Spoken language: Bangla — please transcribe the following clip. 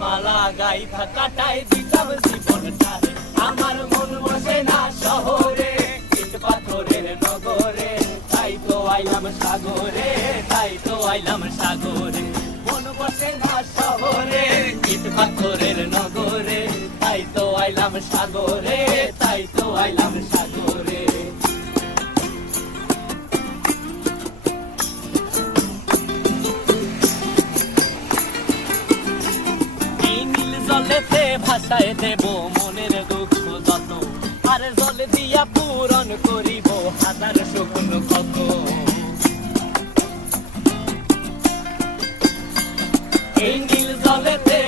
মালা গাইথা কাটাই দিতাম জীবনটারে। আমার মন বসে না শহরে, ইট পাথরের নগরে, তাই তো আইলাম সাগরে, তাই তো আইলাম সাগরে। মন বসে না শহরে, ইট পাথরের নগরে, তাই তো আইলাম সাগরে, তাই তো আইলাম সাগরে। জলেতে ভাসায় দেব মনের দুঃখ যত, আর জল দিয়া পূরণ করিব হাজার স্বপ্ন কত। এই নীল জলেতে